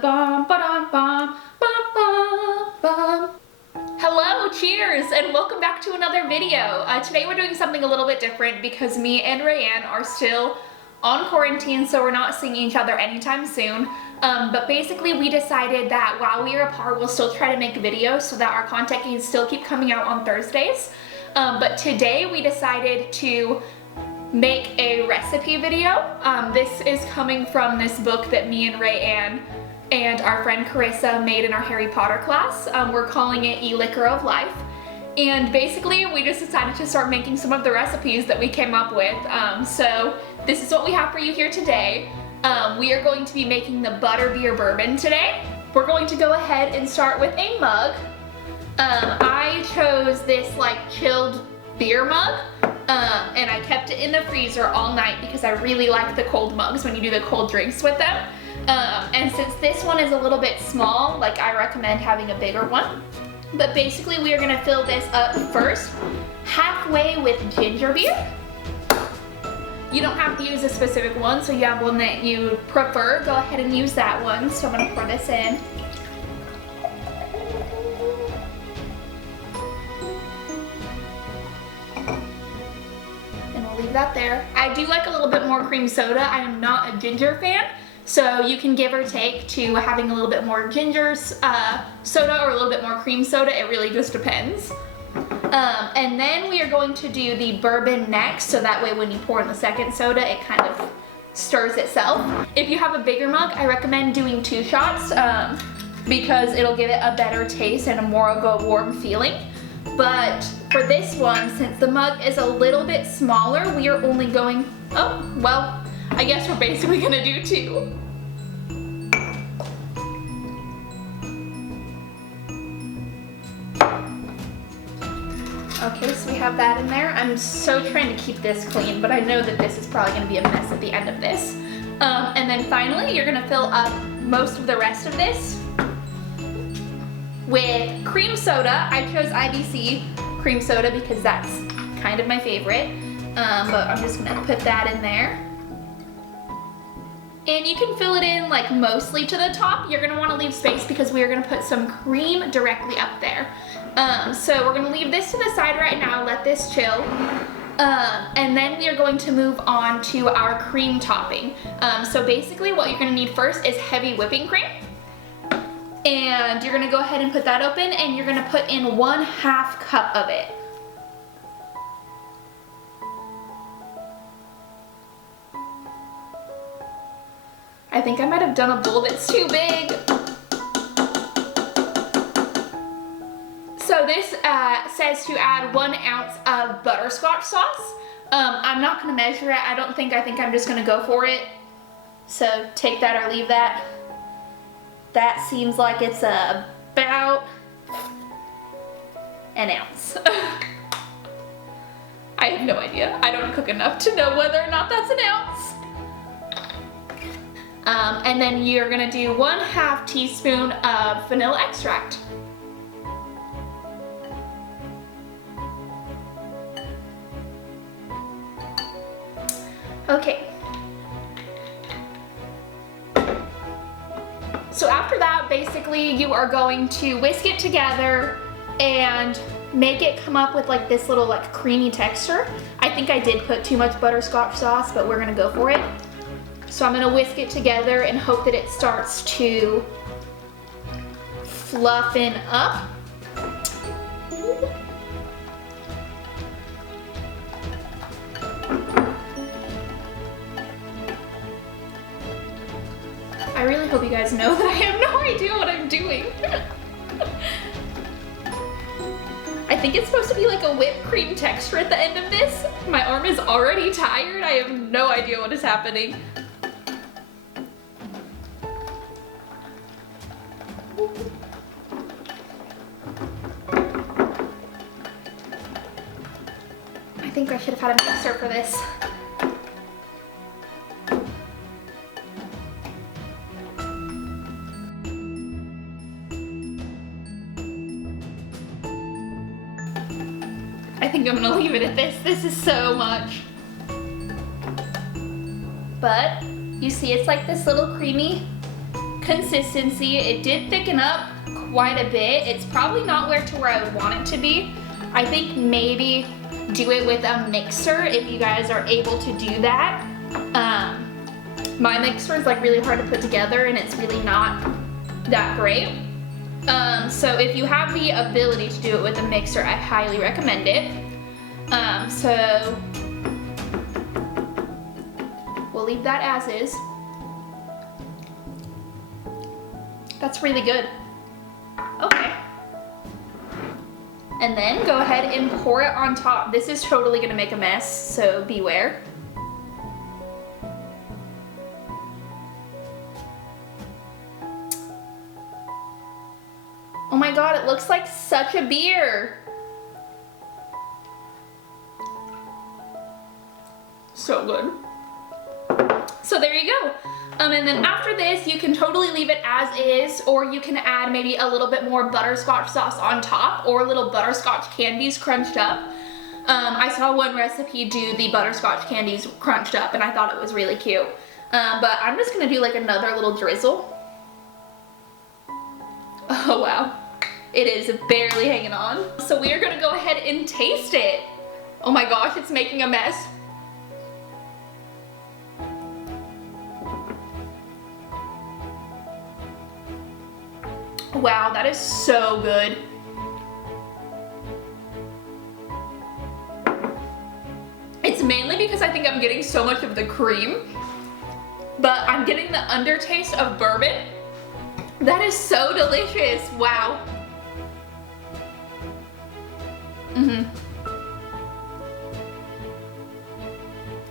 Bum, ba-dum, bum, bum, bum, bum. Hello, cheers, and welcome back to another video. Today we're doing something a little bit different because me and Rayanne are still on quarantine, so we're not seeing each other anytime soon. But basically we decided that while we are apart, we'll still try to make videos so that our content can still keep coming out on Thursdays. But today we decided to make a recipe video. This is coming from this book that me and Rayanne and our friend Carissa made in our Harry Potter class. We're calling it Eliquer of Life. And basically we just decided to start making some of the recipes that we came up with. So this is what we have for you here today. We are going to be making the Butterbeer Bourbon today. We're going to go ahead and start with a mug. I chose this like chilled beer mug. And I kept it in the freezer all night because I really like the cold mugs when you do the cold drinks with them. And since this one is a little bit small, like I recommend having a bigger one. But basically we are gonna fill this up first, halfway with ginger beer. You don't have to use a specific one, so you have one that you prefer, go ahead and use that one. So I'm gonna pour this in. And we'll leave that there. I do like a little bit more cream soda. I am not a ginger fan. So you can give or take to having a little bit more ginger soda or a little bit more cream soda. It really just depends. And then we are going to do the bourbon next, so that way when you pour in the second soda, it kind of stirs itself. If you have a bigger mug, I recommend doing 2 shots because it'll give it a better taste and a more of a warm feeling. But for this one, since the mug is a little bit smaller, we are only going, oh, well, I guess we're basically gonna do 2. Okay, so we have that in there. I'm so trying to keep this clean, but I know that this is probably gonna be a mess at the end of this. And then finally, you're gonna fill up most of the rest of this with cream soda. I chose IBC cream soda because that's kind of my favorite. But I'm just gonna put that in there. And you can fill it in like mostly to the top. You're gonna wanna leave space because we are gonna put some cream directly up there. So we're gonna leave this to the side right now, let this chill. And then we are going to move on to our cream topping. So basically what you're gonna need first is heavy whipping cream. And you're gonna go ahead and put that open and you're gonna put in 1/2 cup of it. I think I might have done a bowl that's too big. So this says to add 1 ounce of butterscotch sauce. I'm not gonna measure it. I think I'm just gonna go for it. So take that or leave that. That seems like it's about 1 ounce. I have no idea. I don't cook enough to know whether or not that's 1 ounce. And then you're gonna do 1/2 teaspoon of vanilla extract. Okay. So after that, basically you are going to whisk it together and make it come up with like this little like creamy texture. I think I did put too much butterscotch sauce, but we're gonna go for it. So I'm gonna whisk it together and hope that it starts to fluffen up. I really hope you guys know that I have no idea what I'm doing. I think it's supposed to be like a whipped cream texture at the end of this. My arm is already tired. I have no idea what is happening. I think I should have had a mixer for this. I think I'm gonna leave it at this. This is so much. But you see it's like this little creamy consistency. It did thicken up quite a bit. It's probably not where I would want it to be. I think maybe do it with a mixer if you guys are able to do that. My mixer is like really hard to put together and it's really not that great. So if you have the ability to do it with a mixer, I highly recommend it. So we'll leave that as is. That's really good. Okay. And then go ahead and pour it on top. This is totally gonna make a mess, so beware. Oh my God, it looks like such a beer. So good. So there you go. And then after this, you can totally leave it as is, or you can add maybe a little bit more butterscotch sauce on top, or little butterscotch candies crunched up. I saw one recipe do the butterscotch candies crunched up, and I thought it was really cute. But I'm just gonna do like another little drizzle. Oh wow, it is barely hanging on. So we are gonna go ahead and taste it. Oh my gosh, it's making a mess. Wow, that is so good. It's mainly because I think I'm getting so much of the cream, but I'm getting the undertaste of bourbon. That is so delicious, wow.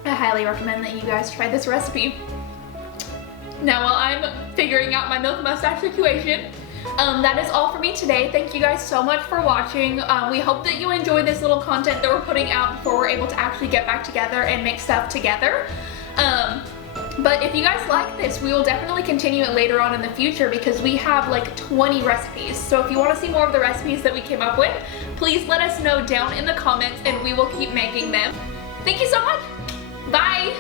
I highly recommend that you guys try this recipe. Now while I'm figuring out my milk mustache situation, that is all for me today. Thank you guys so much for watching. We hope that you enjoyed this little content that we're putting out before we're able to actually get back together and make stuff together. But if you guys like this, we will definitely continue it later on in the future because we have like 20 recipes. So if you want to see more of the recipes that we came up with, please let us know down in the comments and we will keep making them. Thank you so much. Bye.